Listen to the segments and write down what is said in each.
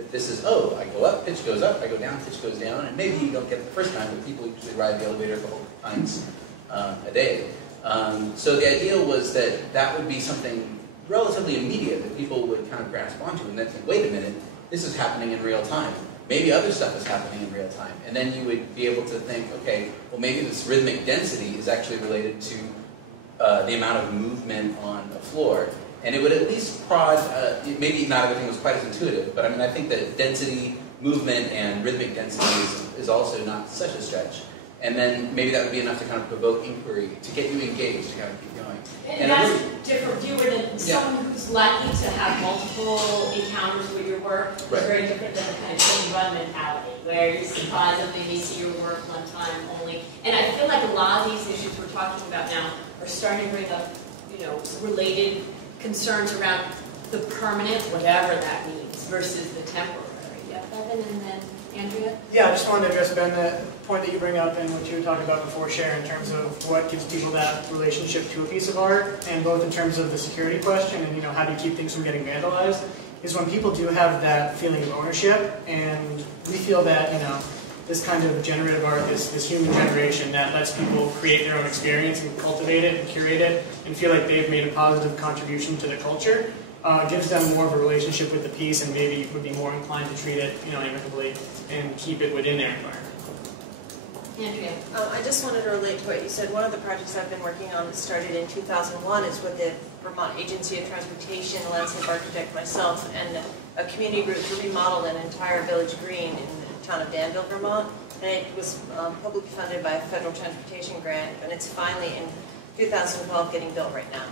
If this is, oh, I go up, pitch goes up, I go down, pitch goes down, and maybe you don't get it the first time, but people usually ride the elevator a couple times a day. So the idea was that that would be something relatively immediate that people would kind of grasp onto, and then think, wait a minute, this is happening in real time. Maybe other stuff is happening in real time. And then you would be able to think, okay, well maybe this rhythmic density is actually related to the amount of movement on a floor. And it would at least prod, maybe not everything was quite as intuitive, but I mean I think that density, movement, and rhythmic density is also not such a stretch. And then maybe that would be enough to kind of provoke inquiry, to get you engaged, to kind of keep going. And that's a different view than someone who's lucky to have multiple encounters with your work. It's very different than the kind of thing run mentality, where you're surprised that they may see your work one time only. And I feel like a lot of these issues we're talking about now are starting to bring up, related concerns around the permanent, whatever that means, versus the temporary. Yeah, Evan, and then Andrea? Yeah, I just wanted to address, Ben, the point that you bring up and what you were talking about before, Cher, in terms of what gives people that relationship to a piece of art, and both in terms of the security question and how do you keep things from getting vandalized, is when people do have that feeling of ownership, and we feel that, this kind of generative art, this human generation that lets people create their own experience and cultivate it and curate it and feel like they've made a positive contribution to the culture, gives them more of a relationship with the piece and maybe would be more inclined to treat it amicably and keep it within their environment. Andrea? I just wanted to relate to what you said. One of the projects I've been working on that started in 2001 is with the Vermont Agency of Transportation, a landscape architect myself, and a community group to remodel an entire village green in the town of Danville, Vermont. And it was publicly funded by a federal transportation grant, and it's finally in 2012 getting built right now.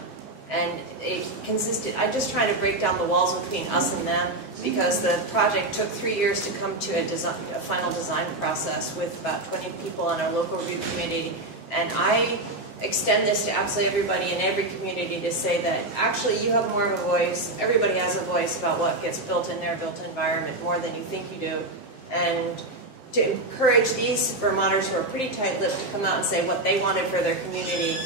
And it consisted, I just try to break down the walls between us and them, because the project took 3 years to come to a final design process with about 20 people on our local review committee. And I extend this to absolutely everybody in every community to say that actually you have more of a voice, everybody has a voice about what gets built in their built environment more than you think you do. And to encourage these Vermonters who are pretty tight-lipped to come out and say what they wanted for their community.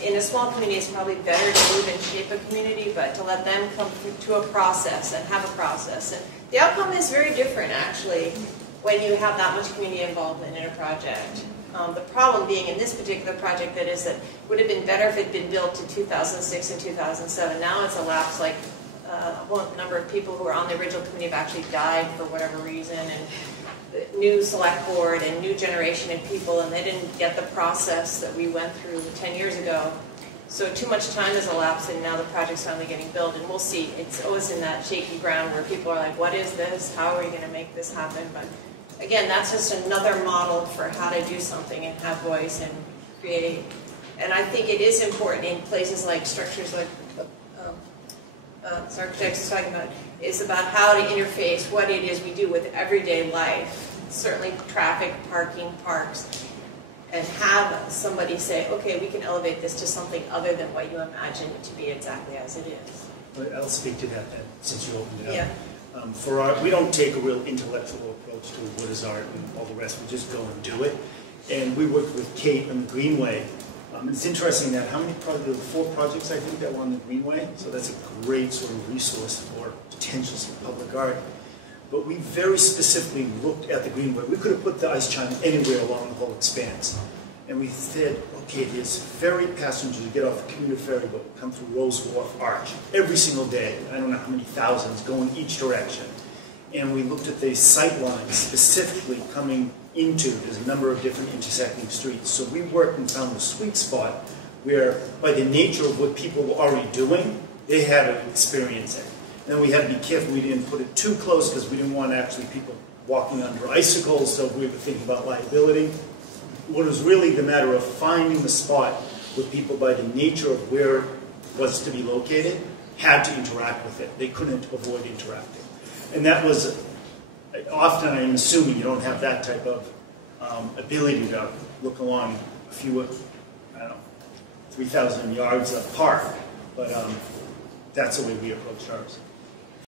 In a small community, it's probably better to move and shape a community, but to let them come to a process and have a process. And the outcome is very different, actually, when you have that much community involvement in a project. The problem being in this particular project that is that it would have been better if it had been built in 2006 and 2007. Now it's elapsed like a number of people who were on the original committee have actually died for whatever reason, and the new select board and new generation of people, and they didn't get the process that we went through 10 years ago. So too much time has elapsed, and now the project's finally getting built, and we'll see. It's always in that shaky ground where people are like, what is this? How are we going to make this happen? But again, that's just another model for how to do something and have voice and create. And I think it is important in places like structures like the architects is talking about, is about how to interface what it is we do with everyday life, certainly traffic, parking, parks, and have somebody say, okay, we can elevate this to something other than what you imagine it to be exactly as it is. I'll speak to that then, since you opened it up. Yeah. For art, we don't take a real intellectual approach to what is art and all the rest. We just go and do it. And we worked with Kate on the Greenway. It's interesting that how many projects, there were 4 projects I think that were on the Greenway, so that's a great sort of resource for potentials for public art. But we very specifically looked at the Greenway. We could have put the ice chime anywhere along the whole expanse. And we said, okay, there's ferry passengers who get off the commuter ferry boat, come through Rose Wharf Arch every single day. I don't know how many thousands going each direction. And we looked at the sight lines specifically coming into, there's a number of different intersecting streets. So we worked and found the sweet spot where, by the nature of what people were already doing, they had to experience it. And then we had to be careful we didn't put it too close because we didn't want actually people walking under icicles, so we were thinking about liability. What was really the matter of finding the spot where people, by the nature of where it was to be located, had to interact with it. They couldn't avoid interacting. And that was, often I'm assuming you don't have that type of ability to look along a few, I don't know, 3,000 yards of park, but that's the way we approached ours.